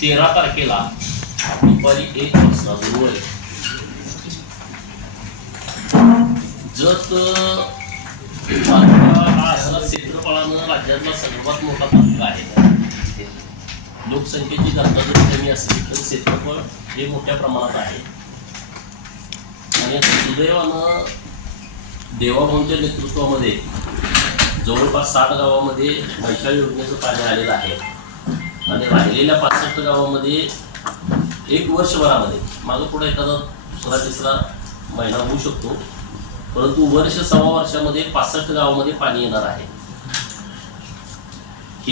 तेरा तारखेला दुपारी एक वाजता सुरू आहे जत क्षेत्रफळानं राज्यातला सर्वात मोठा तालुका आहे लोकसंख्येची जरी कमी असली तर क्षेत्रफळ हे मोठ्या प्रमाणात आहे आणि सुदैवानं देवाभाऊंच्या नेतृत्वामध्ये जवळपास सात गावामध्ये वैशाली योजनेचं पाणी आलेलं आहे आणि राहिलेल्या पासष्ट गावामध्ये एक वर्षभरामध्ये माझं पुढे एखादा दुसरा तिसरा महिना होऊ शकतो परंतु वर्ष सव्वा वर्षामध्ये पासष्ट गावामध्ये पाणी येणार आहे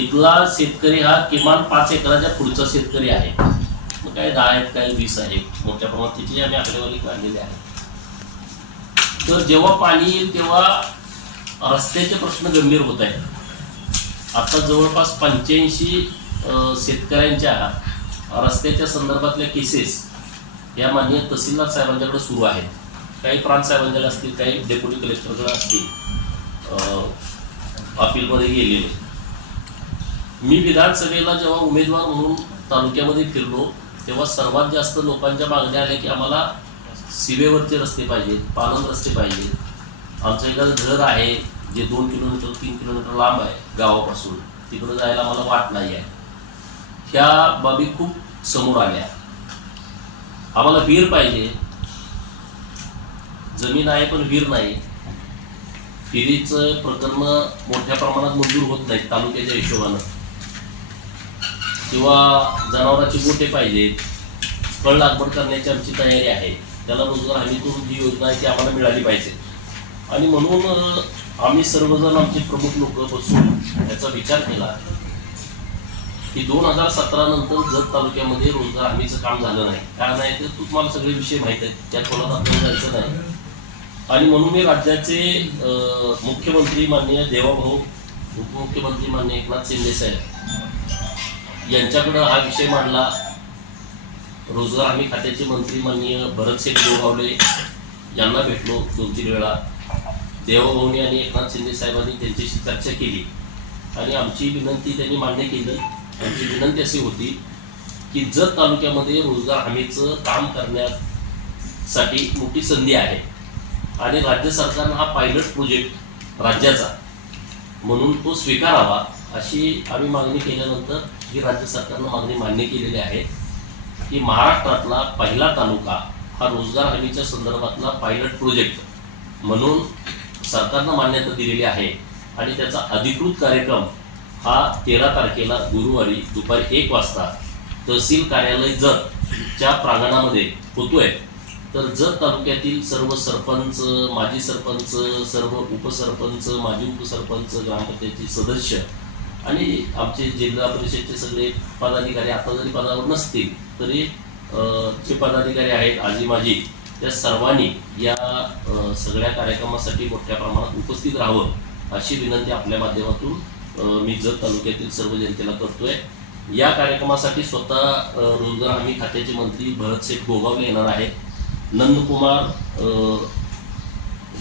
इथला शेतकरी हा किमान पाच एकराच्या पुढचा शेतकरी आहे मग काय दहा आहेत काय वीस आहेत मोठ्या प्रमाणात तिथली आम्ही आकडेवारी काढलेली आहे तर जेव्हा पाणी येईल तेव्हा रस्त्याचे प्रश्न गंभीर होत आहेत आता जवळपास पंच्याऐंशी शेतकऱ्यांच्या रस्त्याच्या संदर्भातल्या केसेस या मान्य तहसीलदार साहेबांच्याकडे सुरू आहेत काही प्रांत साहेबांच्याकडे असतील काही डेप्युटी कलेक्टरकडे असतील अपीलमध्ये गेले मी विधानसभेला जेव्हा उमेदवार म्हणून तालुक्यामध्ये फिरलो तेव्हा सर्वात जास्त लोकांच्या मागण्या आल्या की आम्हाला सीमेवरचे रस्ते पाहिजेत पालन रस्ते पाहिजेत आमचं एखादं घर आहे जे दोन किलोमीटर तीन किलोमीटर लांब आहे गावापासून तिकडं जायला मला वाट नाही आहे ह्या बाबी खूप समोर आल्या आम्हाला वीर पाहिजे जमीन आहे पण वीर नाही विहिरीचं प्रकरण मोठ्या प्रमाणात मंजूर होत नाहीत तालुक्याच्या हिशोबानं किंवा जनावरांचे गोटे पाहिजेत फळ लागवड करण्याची आमची तयारी आहे त्याला रोजगार हमीतून ही योजना आहे ती आम्हाला मिळाली पाहिजे आणि म्हणून आम्ही सर्वजण आमचे प्रमुख लोक बसून याचा विचार केला की दोन हजार सतरा नंतर जत तालुक्यामध्ये रोजगार हमीचं काम झालं नाही का नाही तर तुम्हाला सगळे विषय माहीत आहेत त्यात कोणाला जायचं नाही आणि म्हणून मी राज्याचे मुख्यमंत्री माननीय देवाभाऊ उपमुख्यमंत्री मान्य एकनाथ शिंदे साहेब यांच्याकडं हा विषय मांडला रोजगार हमी खात्याचे मंत्री माननीय भरतसिंग गोगावले यांना भेटलो दोन तीन वेळा देवाभाऊनी आणि एकनाथ शिंदे साहेबांनी त्यांच्याशी चर्चा केली आणि आमची विनंती त्यांनी मान्य केली त्यांची विनंती अशी होती की जत तालुक्यामध्ये रोजगार हमीचं काम करण्यासाठी मोठी संधी आहे आणि राज्य सरकारनं हा पायलट प्रोजेक्ट राज्याचा म्हणून तो स्वीकारावा अशी आम्ही मागणी केल्यानंतर ही राज्य सरकारनं मागणी मान्य केलेली आहे की महाराष्ट्रातला पहिला तालुका हा रोजगार हमीच्या संदर्भातला पायलट प्रोजेक्ट म्हणून सरकारनं मान्यता दिलेली आहे आणि त्याचा अधिकृत कार्यक्रम हा तेरा तारखेला गुरुवारी दुपारी एक वाजता तहसील कार्यालय जत च्या प्रांगणामध्ये होतोय तर जत तालुक्यातील सर्व सरपंच माजी सरपंच सर्व उपसरपंच माजी उपसरपंच ग्रामपंचायतीचे सदस्य आणि आमचे जिल्हा परिषदचे सगळे पदाधिकारी आता जरी पदावर नसतील तरी जे पदाधिकारी आहेत आजी माजी त्या सर्वांनी या सगळ्या कार्यक्रमासाठी मोठ्या प्रमाणात उपस्थित राहावं अशी विनंती आपल्या माध्यमातून मी जत तालुक्यातील सर्व जनतेला करतोय या कार्यक्रमासाठी स्वतः रोजगार हमी खात्याचे मंत्री शेख गोगावले येणार आहेत नंदकुमार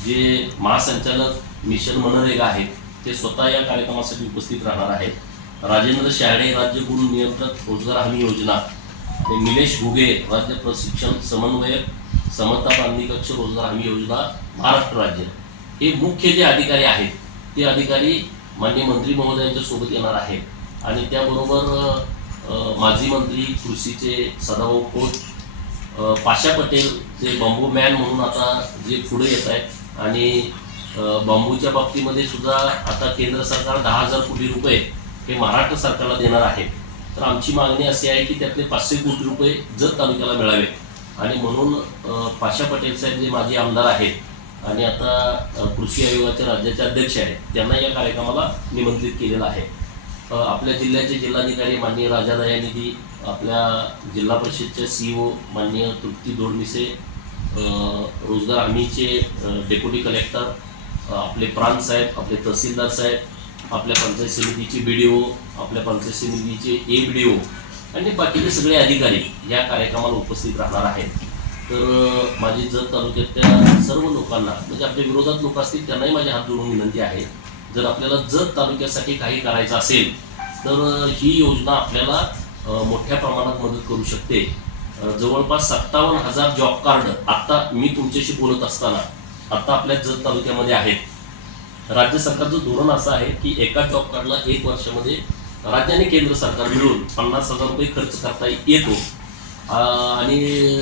जे महासंचालक मिशन मनरेगा आहेत ते स्वतः या कार्यक्रमासाठी उपस्थित राहणार आहेत राजेंद्र शहाडे राज्य गुरु नियंत्रक रोजगार हमी योजना निलेश घुगे राज्य प्रशिक्षण समन्वयक समता बांधणी कक्ष रोजगार हमी योजना महाराष्ट्र राज्य हे मुख्य जे अधिकारी आहेत ते अधिकारी मान्य मंत्री महोदयांच्या सोबत येणार आहे आणि त्याबरोबर माजी मंत्री कृषीचे सदाभाऊ खोत पाशा पटेल जे बांबू मॅन म्हणून आता जे पुढे येत आहेत आणि बांबूच्या बाबतीमध्ये सुद्धा आता केंद्र सरकार दहा हजार कोटी रुपये हे महाराष्ट्र सरकारला देणार आहे तर आमची मागणी अशी आहे की त्यातले पाचशे कोटी रुपये जत तालुक्याला मिळावे आणि म्हणून पाशा पटेल साहेब जे माजी आमदार आहेत आणि आता कृषी आयोगाच्या राज्याचे अध्यक्ष आहेत त्यांना या कार्यक्रमाला निमंत्रित केलेलं आहे आपल्या जिल्ह्याचे जिल्हाधिकारी माननीय राजा दयानिधी आपल्या जिल्हा परिषदच्या सीईओ e माननीय तृप्ती दोडमिसे रोजगार हमीचे डेप्युटी कलेक्टर आपले प्रांत साहेब आपले तहसीलदार साहेब आपल्या पंचायत समितीचे बी डी ओ आपल्या पंचायत समितीचे ए बी डी ओ आणि बाकीचे सगळे अधिकारी या कार्यक्रमाला उपस्थित राहणार आहेत तर माझी जत तालुक्यातल्या सर्व लोकांना म्हणजे आपल्या विरोधात लोक असतील त्यांनाही माझे हात जोडून विनंती आहे जर आपल्याला जत तालुक्यासाठी काही करायचं असेल तर ही योजना आपल्याला मोठ्या प्रमाणात मदत करू शकते जवळपास सत्तावन्न हजार जॉब कार्ड आत्ता मी तुमच्याशी बोलत असताना आत्ता आपल्या जत तालुक्यामध्ये आहेत राज्य सरकारचं धोरण असं आहे की एका जॉब कार्डला एक वर्षामध्ये राज्याने केंद्र सरकार मिळून पन्नास हजार रुपये खर्च करता येतो आणि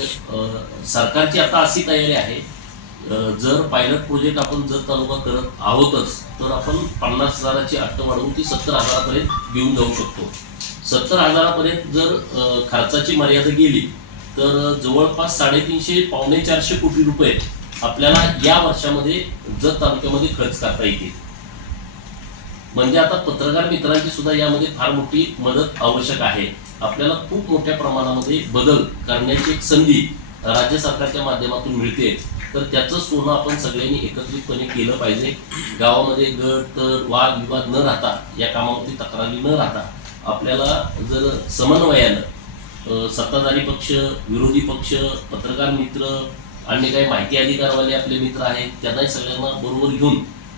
सरकारची आता अशी तयारी आहे जर पायलट प्रोजेक्ट आपण जर तालुका करत आहोतच तर आपण पन्नास हजाराची अट्ट वाढवून ती सत्तर हजारापर्यंत घेऊन जाऊ शकतो सत्तर हजारापर्यंत जर खर्चाची मर्यादा गेली तर जवळपास साडेतीनशे पावणे चारशे कोटी रुपये आपल्याला या वर्षामध्ये जत तालुक्यामध्ये खर्च करता येतील म्हणजे आता पत्रकार मित्रांची सुद्धा यामध्ये फार मोठी मदत आवश्यक आहे आपल्याला खूप मोठ्या प्रमाणामध्ये बदल करण्याची एक संधी राज्य सरकारच्या माध्यमातून मिळते तर त्याचं सोनं आपण सगळ्यांनी एकत्रितपणे केलं पाहिजे गावामध्ये गट तर वाद विवाद न राहता या कामामध्ये तक्रारी न राहता आपल्याला जर समन्वयानं सत्ताधारी पक्ष विरोधी पक्ष पत्रकार मित्र आणि काही माहिती अधिकारवाले आपले मित्र आहेत त्यांनाही सगळ्यांना बरोबर घेऊन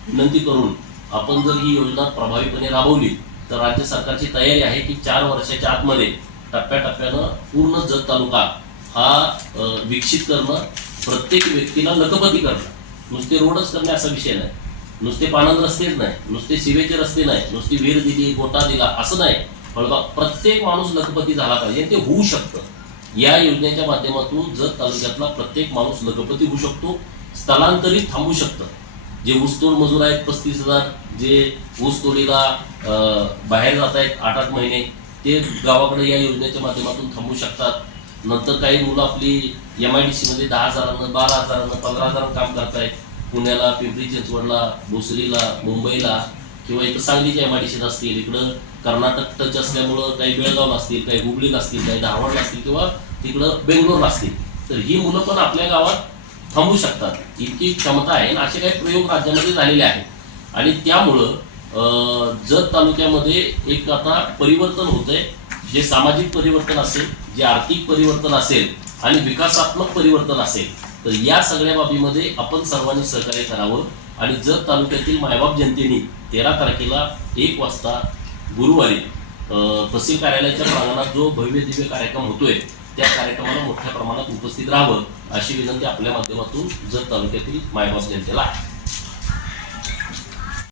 विनंती करून आपण जर ही योजना प्रभावीपणे राबवली तर राज्य सरकारची तयारी आहे की चार वर्षाच्या आतमध्ये टप्प्याटप्प्यानं पूर्ण जत तालुका हा विकसित करणं प्रत्येक व्यक्तीला लखपती करणं नुसते रोडच करणे असा विषय नाही नुसते पानंद रस्तेच नाही नुसते सेवेचे रस्ते नाही नुसती वीर दिली गोटा दिला असं नाही पण प्रत्येक माणूस लखपती झाला पाहिजे ते होऊ शकतं या योजनेच्या माध्यमातून जत तालुक्यातला प्रत्येक माणूस लखपती होऊ शकतो स्थलांतरित थांबू शकतं जे ऊसतोड मजूर आहेत पस्तीस हजार जे ऊसतोडीला बाहेर जात आहेत आठ आठ महिने ते गावाकडे या योजनेच्या माध्यमातून थांबू शकतात नंतर काही मुलं आपली एम आय डी सीमध्ये दहा हजारांना बारा हजारानं पंधरा हजारानं काम करतायत पुण्याला पिंपरी चिंचवडला भोसरीला मुंबईला किंवा इथं सांगलीच्या एम आय डी सीत असतील इकडं कर्नाटक टच असल्यामुळं काही बेळगावला असतील काही हुबळीला असतील काही दहावडला असतील किंवा तिकडं बेंगलोरला असतील तर ही मुलं पण आपल्या गावात थांबू शकतात इतकी क्षमता आहे आणि असे काही प्रयोग राज्यामध्ये झालेले आहेत आणि त्यामुळं जत तालुक्यामध्ये एक आता परिवर्तन आहे जे सामाजिक परिवर्तन असेल जे आर्थिक परिवर्तन असेल आणि विकासात्मक परिवर्तन असेल तर या सगळ्या बाबीमध्ये आपण सर्वांनी सहकार्य करावं आणि जत तालुक्यातील मायबाप जनतेनी तेरा तारखेला एक वाजता गुरुवारी तहसील कार्यालयाच्या प्रांगणात जो भव्य दिव्य कार्यक्रम होतोय त्या कार्यक्रमाला मोठ्या प्रमाणात उपस्थित राहावं अशी विनंती आपल्या माध्यमातून जर तालुक्यातील मायबॉस जनतेला आहे